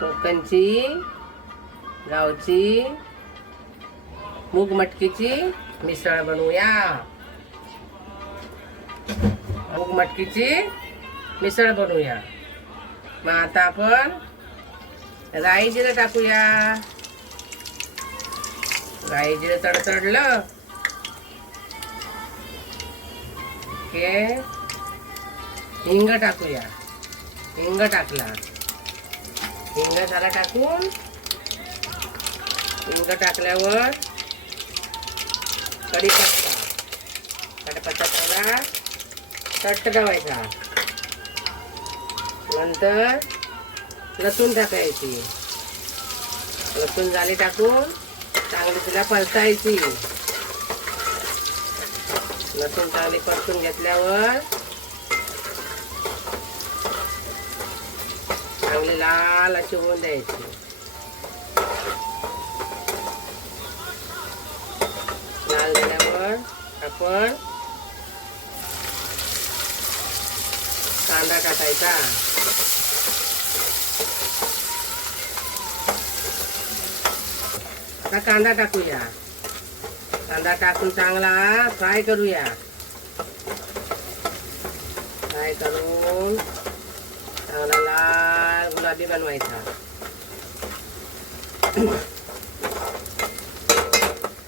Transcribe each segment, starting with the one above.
कोकणची गावची मूग मटकीची मिसळ बनवूया. मूग मटकीची मिसळ बनवूया. मग आता आपण राई जिरं टाकूया. राई जिरं तडतडलं की हिंग टाकूया. हिंग टाकला. हिंग झाला टाकून. हिंग टाकल्यावर कढीपत्ता. कढीपत्ता थोडा चट्ट ठेवायचा. नंतर लसूण टाकायची. लसूण झाली टाकून चांगली तिला परतायची. लसूण चांगली परतून घेतल्यावर चांगली लाल अशी होऊन द्यायची. लाल झाल्यावर आपण कांदा टाकायचा. आता कांदा टाकूया. कांदा टाकून चांगला फ्राय करूया. फ्राय करून चांगला लाल गुलाबी बनवायचा.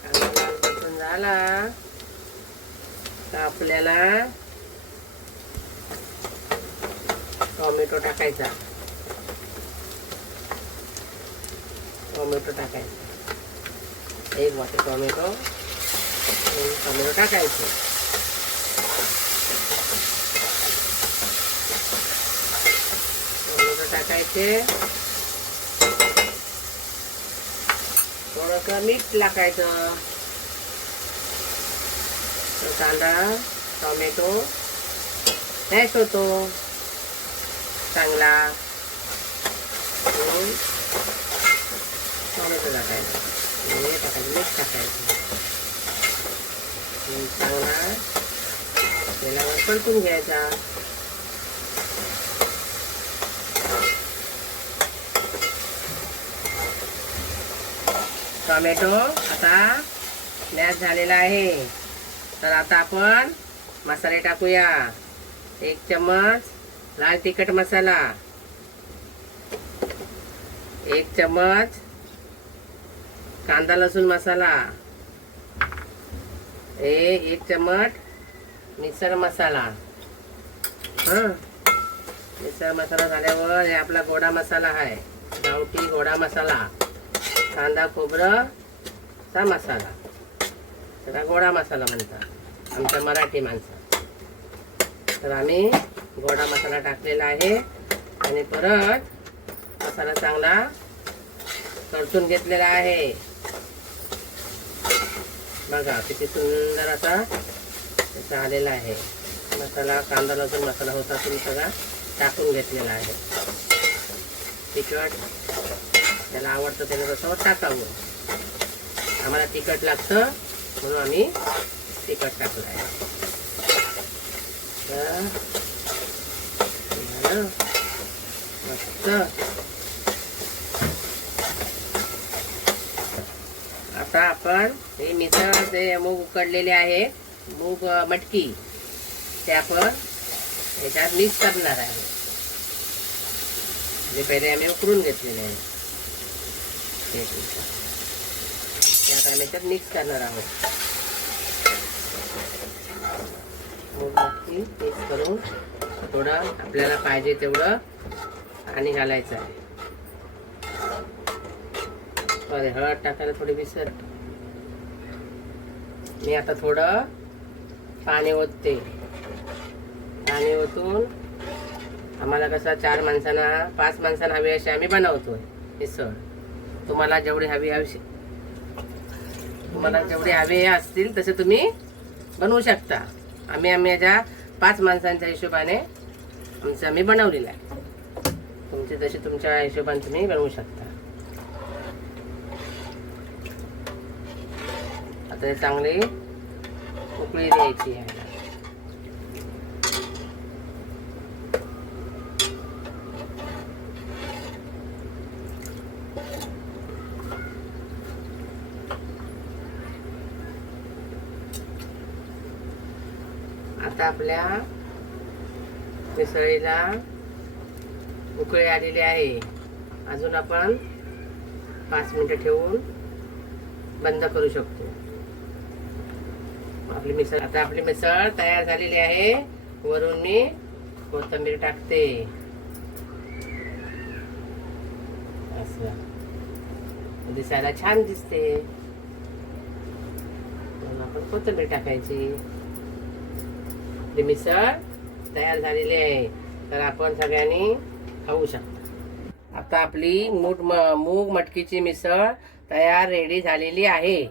कांदा लाल परतून झाला तर आपल्याला टोमॅटो टाकायचा. टोमॅटो टाकायचा. एक वाटी टोमॅटो टाकायचे. टोमॅटो टाकायचे. थोडंसं मीठ टाकायचं. कांदा टोमॅटो मॅश होतो चांगला. टोमॅटो टाकायचं. मीठ टाकायचं. चांगला तेलावर परतून घ्यायचा. टोमॅटो आता मॅश झालेला आहे. तर आता आपण मसाले टाकूया. 1 चम्मच लाल तिखट मसाला. 1 चम्मच कांदा लसूण मसाला. 1 चम्मच मिसळ मसाला. मिसळ मसाला झाल्यावर हे आपला गोडा मसाला आहे. गावठी गोडा मसाला. कांदा खोबरंचा मसाला. त्याला गोडा मसाला म्हणतात आमच्या मराठी माणसं. तर आम्ही गोडा मसाला टाकलेला आहे. आणि परत मसाला चांगला परतून घेतलेला आहे. बघा किती सुंदर असा त्याचा आलेला आहे मसाला. कांदा लसूण मसाला होता तुम्ही सगळा टाकून घेतलेला आहे. तिखट त्याला आवडतं त्याला तसं टाकावं. आम्हाला तिखट लागतं म्हणून आम्ही तिखट टाकलं आहे. मस्त. आता आपण हे मिसळ जे मूग उकडलेले आहे मूग मटकी ते आपण याच्यात मिक्स करणार आहे. जे पहिले आम्ही उकडून घेतलेले आहे त्यात आम्ही याच्यात मिक्स करणार आहोत. मूग मटकी मिक्स करून थोडं आपल्याला पाहिजे तेवढं पाणी घालायचं आहे. हळद टाकायला थोडी विसर. मी आता थोडं पाणी ओतते. पाणी ओतून आम्हाला कसं 4 माणसांना 5 माणसांना हवी अशी आम्ही बनवतो मिसळ. तुम्हाला जेवढी हवी असतील तसे तुम्ही बनवू शकता. आम्ही याच्या 5 माणसांच्या हिशोबाने आम्ही बनवलेलं आहे. तुमचे जसे तुमच्या हिशोबाने तुम्ही बनवू शकता. आता चांगली उकळी द्यायची आहे. आता आपल्या मिसळीला उकळी आलेली आहे. अजून आपण 5 मिनिटं ठेवून बंद करू शकतो. आपली मिसळ तयार झालेली आहे. वरून मी कोथिंबीर टाकते. असं दिसायला छान दिसते. आपण कोथिंबीर टाकायची. आपली मिसळ तयार झालेली आहे. तर आपण सगळ्यांनी खाऊ शकतो. आता आपली मूग मटकीची मिसळ तयार रेडी झालेली आहे.